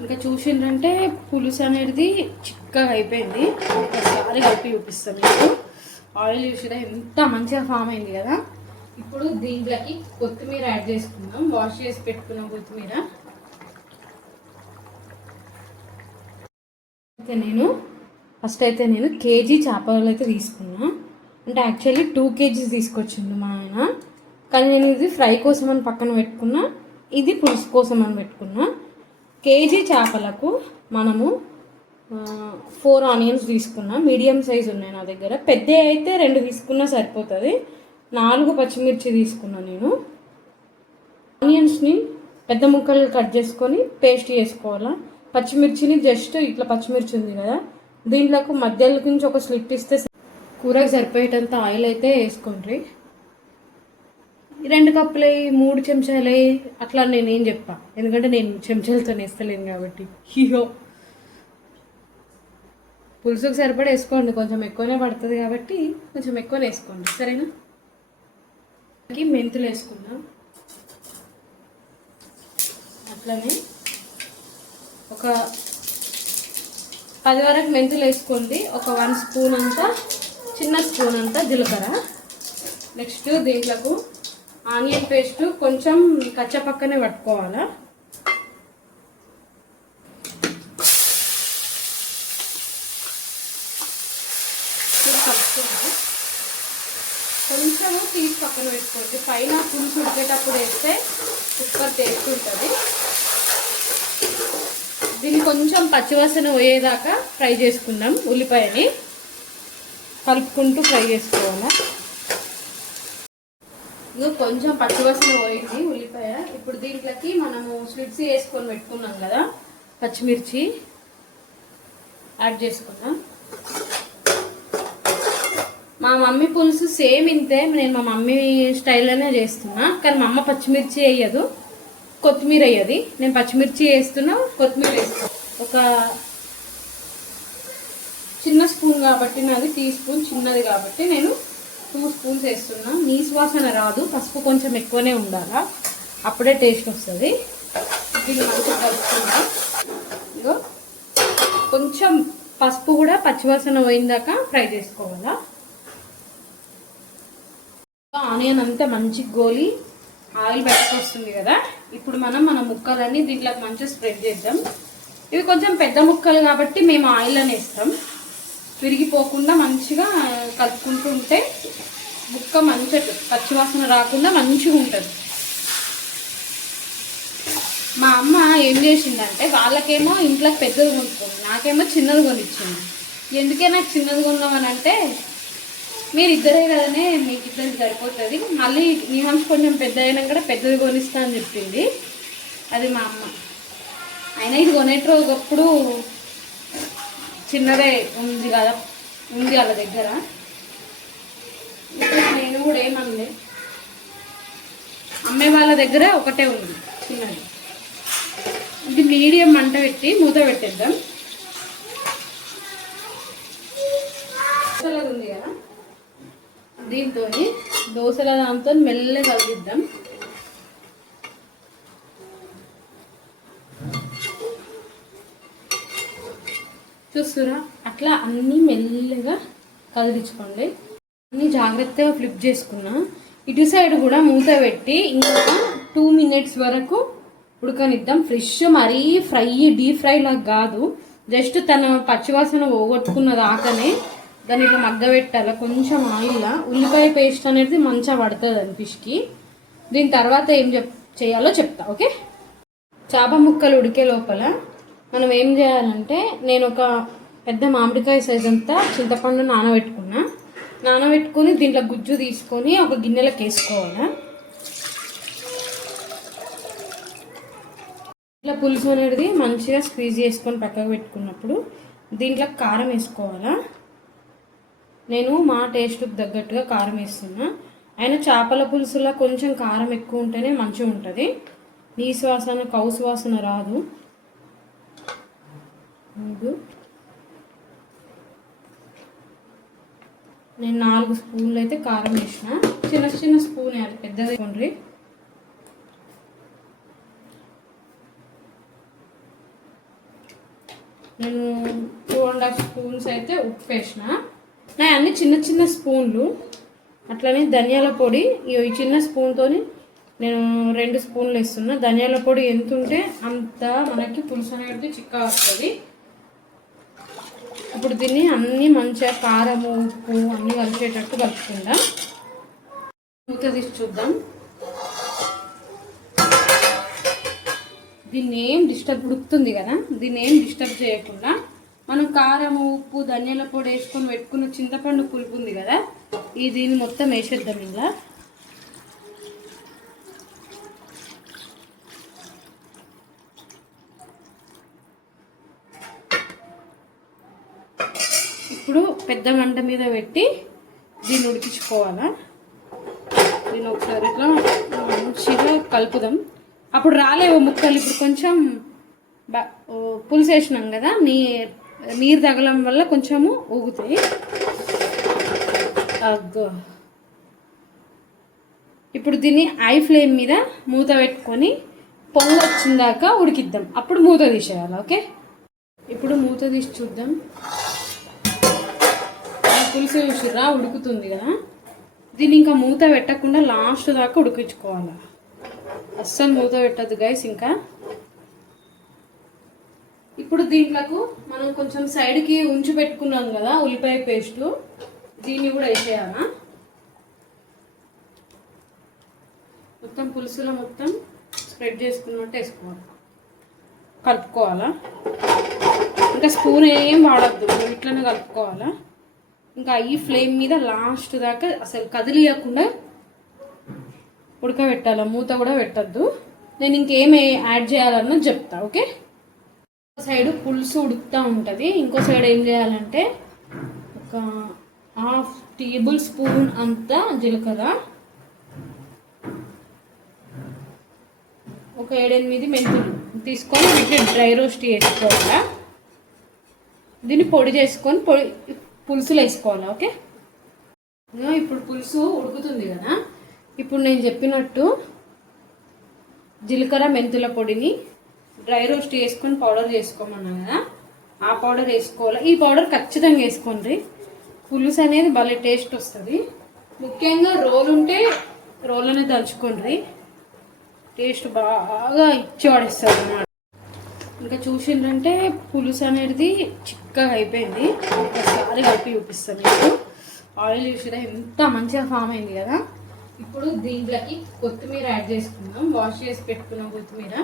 ఇంకా చూసిండ్రంటే పులుసు అనేది చిక్కగా అయిపోయింది. ఒకసారి కలిపి చూపిస్తాను మీకు. ఆయిల్ చూసినా ఎంత మంచిగా ఫామ్ అయింది కదా. ఇప్పుడు దీంట్లోకి కొత్తిమీర యాడ్ చేసుకుందాం. వాష్ చేసి పెట్టుకున్నాం కొత్తిమీర. ఫస్ట్ అయితే నేను కేజీ చేపలు అయితే తీసుకున్నా. అంటే యాక్చువల్లీ 2 kgs తీసుకొచ్చిండు మా ఆయన. కానీ నేను ఇది ఫ్రై కోసం అని పక్కన పెట్టుకున్నా, ఇది పులుసు కోసం అని పెట్టుకున్నా. కేజీ చేపలకు మనము 4 ఆనియన్స్ తీసుకున్నా. మీడియం సైజు ఉన్నాయి నా దగ్గర. పెద్ద అయితే 2 తీసుకున్నా సరిపోతుంది. 4 పచ్చిమిర్చి తీసుకున్నా నేను. ఆనియన్స్ని పెద్ద ముక్కలు కట్ చేసుకొని పేస్ట్ చేసుకోవాలా. పచ్చిమిర్చిని జస్ట్ ఇట్లా పచ్చిమిర్చి ఉంది కదా, దీంట్లోకి మధ్యలో నుంచి ఒక స్లిట్ ఇస్తే కూరకు సరిపోయేటంత ఆయిల్ అయితే వేసుకోండి. 2 కప్పులు 3 చెంచాలు అట్లా నేనేం చెప్పా, ఎందుకంటే నేను చెంచాలతో వేస్తలేను కాబట్టి. హీరో పులుసుకు సరిపడా వేసుకోండి, కొంచెం ఎక్కువనే పడుతుంది కాబట్టి కొంచెం ఎక్కువనే వేసుకోండి, సరేనా. మెంతులు వేసుకుందాం. అట్లనే ఒక 10 వరకు మెంతులు వేసుకోండి. ఒక 1 స్పూన్ అంతా, చిన్న స్పూన్ అంతా జీలకర్ర. నెక్స్ట్ దీంట్లోకి ఆనియన్ పేస్ట్ కొంచెం కచ్చపక్కనే పట్టుకోవాలా. కొంచెం తీసి పక్కన పెట్టుకోండి. పైన పులుసు ఉడికేటప్పుడు వేస్తే సూపర్ టేస్ట్ ఉంటుంది. దీన్ని కొంచెం పచ్చివాసన పోయేదాకా ఫ్రై చేసుకుందాం. ఉల్లిపాయని కలుపుకుంటూ ఫ్రై చేసుకోవాలా. ఇంకా కొంచెం పచ్చివాసన పోయింది ఉల్లిపాయ. ఇప్పుడు దీంట్లోకి మనము స్లిట్స్ వేసుకొని పెట్టుకున్నాం కదా, పచ్చిమిర్చి యాడ్ చేసుకుందాం. మా మమ్మీ పులుసు సేమ్ ఇంతే, నేను మా మమ్మీ స్టైల్లోనే చేస్తున్నా. కానీ మా అమ్మ పచ్చిమిర్చి వేయదు, కొత్తిమీర వేయది. నేను పచ్చిమిర్చి వేస్తున్నా, కొత్తిమీర వేస్తున్నా. ఒక చిన్న స్పూన్ కాబట్టి నాది టీ స్పూన్ చిన్నది కాబట్టి నేను 2 స్పూన్స్ వేస్తున్నా. నీసు వాసన రాదు, పసుపు కొంచెం ఎక్కువనే ఉండాలా, అప్పుడే టేస్ట్ వస్తుంది. దీన్ని మంచిగా కలుపుకుందాం. ఇగో కొంచెం పసుపు కూడా పచ్చివాసన పోయిందాక ఫ్రై చేసుకోవాలా. ఆనియన్ అంతా మంచిగా గోలి ఆయిల్ బయటకు కదా. ఇప్పుడు మన ముక్కలన్నీ దీంట్లోకి మంచిగా స్ప్రెడ్ చేద్దాం. ఇవి కొంచెం పెద్ద ముక్కలు కాబట్టి మేము ఆయిల్ అని వేస్తాం. విరిగిపోకుండా మంచిగా కలుపుకుంటూ ఉంటే ముక్క మంచిగా పచ్చివాసన రాకుండా మంచిగా ఉంటుంది. మా అమ్మ ఏం చేసిందంటే, వాళ్ళకేమో ఇంట్లోకి పెద్దది కొనుక్కోండి, నాకేమో చిన్నది కొనిచ్చింది. ఎందుకే నాకు చిన్నది కొన్నామని అంటే, మీరు ఇద్దరే కదనే, మీకు ఇద్దరికి సరిపోతుంది, మళ్ళీ మీ హంస్ కొంచెం పెద్ద అయినా కూడా పెద్దది కొనిస్తా అని చెప్పింది. అది మా అమ్మ. అయినా ఇది కొనేటప్పుడు చిన్నదే ఉంది కదా, ఉంది వాళ్ళ దగ్గర. ఇప్పుడు నేను కూడా ఏమన్నా అమ్మే వాళ్ళ దగ్గర ఒకటే ఉంది చిన్నది. ఇది మీడియం మంట పెట్టి మూత పెట్టేద్దాం. ఉంది కదా, దీంతో దోశల దాంతో మెల్లగా కలిపిద్దాం. చూస్తురా, అట్లా అన్నీ మెల్లగా కదిలించుకోండి. అన్నీ జాగ్రత్తగా ఫ్లిప్ చేసుకున్నా. ఇటు సైడ్ కూడా మూత పెట్టి ఇంకా 2 minutes వరకు ఉడకనిద్దాం. ఫ్రెష్ మరీ ఫ్రై, డీప్ ఫ్రై లాగా కాదు, జస్ట్ తన పచ్చివాసన పోగొట్టుకున్న దాకానే దాన్ని ఇట్లా మగ్గబెట్టాలి కొంచెం ఆయిల్లా. ఉల్లిపాయ పేస్ట్ అనేది మంచిగా పడుతుంది అని ఫిష్కి. దీని తర్వాత ఏం చేయాలో చెప్తా, ఓకే. చేప ముక్కలు ఉడికే లోపల మనం ఏం చేయాలంటే, నేను ఒక పెద్ద మామిడికాయ సైజ్ అంతా చింతపండు నానబెట్టుకొని దీంట్లో గుజ్జు తీసుకొని ఒక గిన్నెలోకి వేసుకోవాలి. ఇట్లా పులుసు అనేది మంచిగా స్క్వీజ్ చేసుకొని పక్కకు పెట్టుకున్నప్పుడు దీంట్లో కారం వేసుకోవాలా. నేను మా టేస్ట్కి తగ్గట్టుగా కారం వేస్తున్నా. అయినా చేపల పులుసులో కొంచెం కారం ఎక్కువ ఉంటేనే మంచిగా ఉంటుంది, నీసు వాసన కౌసు వాసన రాదు. నేను 4 స్పూన్లు అయితే కారం వేసిన. చిన్న స్పూన్ వేయాలి, పెద్దది కొండ్రి. నేను 2.5 స్పూన్స్ అయితే ఉప్పు వేసిన. నా అన్ని చిన్న చిన్న స్పూన్లు. అట్లనే ధనియాల పొడి ఈ చిన్న స్పూన్తో నేను 2 స్పూన్లు వేస్తున్నా. ధనియాల పొడి ఎంత ఉంటే అంత మనకి పులుసు అనేది చిక్కగా వస్తుంది. ఇప్పుడు దీన్ని అన్నీ మంచిగా కారము ఉప్పు అన్నీ కలిసేటట్టు కలుపుకుందాం. మూత తీసి చూద్దాం. దీన్ని ఏం డిస్టర్బ్ ఉడుకుతుంది కదా, దీన్ని ఏం డిస్టర్బ్ చేయకుండా మనం కారము ఉప్పు ధనియాల పొడి వేసుకొని పెట్టుకున్న చింతపండు పులుపు ఉంది కదా, దీన్ని మొత్తం వేసేద్దాం. ఇలా ఇప్పుడు పెద్ద మంట మీద పెట్టి దీన్ని ఉడికించుకోవాలా. దీన్ని ఒకసారి ఇట్లా మంచిగా కలుపుదాం. అప్పుడు రాలేవు ముక్కలు. ఇప్పుడు కొంచెం పులుసు వేసినాం కదా, నీరు తగలడం వల్ల కొంచెము ఊగుతాయి. అగ్గో ఇప్పుడు దీన్ని హై ఫ్లేమ్ మీద మూత పెట్టుకొని పొంగు వచ్చిందాకా ఉడికిద్దాం. అప్పుడు మూత తీసేయాలి. ఓకే, ఇప్పుడు మూత తీసి చూద్దాం. పులుసు చూసిరా ఉడుకుతుంది కదా, దీన్ని ఇంకా మూత పెట్టకుండా లాస్ట్ దాకా ఉడికించుకోవాలి. అస్సలు మూత పెట్టద్దు గైస్. ఇంకా ఇప్పుడు దీంట్లోకి మనం కొంచెం సైడ్కి ఉంచి పెట్టుకున్నాం కదా ఉల్లిపాయ పేస్టు, దీన్ని కూడా వేసేయాలా. మొత్తం పులుసులో మొత్తం స్ప్రెడ్ చేసుకున్నట్టు వేసుకోవాలి, కలుపుకోవాలా. ఇంకా స్పూన్ ఏం వాడద్దు, ఇట్లనే కలుపుకోవాలా. ఇంకా ఈ ఫ్లేమ్ మీద లాస్ట్ దాకా అసలు కదిలియకుండా ఉడకబెట్టాలి. మూత కూడా పెట్టద్దు. నేను ఇంకేమి యాడ్ చేయాలన్నది చెప్తా. ఓకే, సైడ్ పులుసు ఉడుకుతూ ఉంటుంది. ఇంకో సైడ్ ఏం చేయాలంటే ఒక 1/2 టేబుల్ స్పూన్ అంత జీలకర్ర, ఒక 7-8 మెంతులు తీసుకొని వీటిని డ్రై రోస్ట్ చేసుకోవాలా. దీన్ని పొడి చేసుకొని పులుసులో వేసుకోవాలా. ఓకే, ఇప్పుడు పులుసు ఉడుకుతుంది కదా, ఇప్పుడు నేను చెప్పినట్టు జీలకర్ర మెంతుల పొడిని డ్రై రోస్ట్ చేసుకొని పౌడర్ చేసుకోమన్నాను కదా, ఆ పౌడర్ వేసుకోవాలి. ఈ పౌడర్ ఖచ్చితంగా వేసుకోండి, పులుసు అనేది భలే టేస్ట్ వస్తుంది. ముఖ్యంగా రోలు ఉంటే రోల్ అనేది దంచుకోండి, టేస్ట్ బాగా ఇచ్చి పడేస్తుంది అన్నమాట. ఇంకా చూసిండ్రంటే పులుసు అనేది చిక్కగా అయిపోయింది. ఒకసారి కలిపి చూపిస్తాను మీకు. ఆయిల్ చూసినా ఎంత మంచిగా ఫామ్ అయింది కదా. ఇప్పుడు దీంట్లోకి కొత్తిమీర యాడ్ చేసుకుందాం. వాష్ చేసి పెట్టుకున్నాం కొత్తిమీర.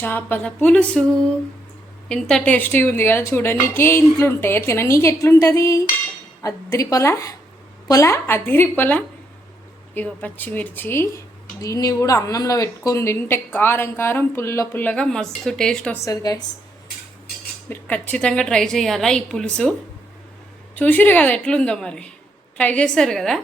చేపల పులుసు ఎంత టేస్టీగా ఉంది కదా. చూడనీకే ఇంట్లో ఉంటాయి, తిననీకి ఎట్లుంటుంది. అదిరిపొల. ఇగో పచ్చిమిర్చి, దీన్ని కూడా అన్నంలో పెట్టుకొని తింటే కారం కారం పుల్లగా మస్తు టేస్ట్ వస్తుంది గైస్. మీరు ఖచ్చితంగా ట్రై చేయాలా ఈ పులుసు. చూసిరు కదా ఎట్లుందో, మరి ట్రై చేస్తారు కదా.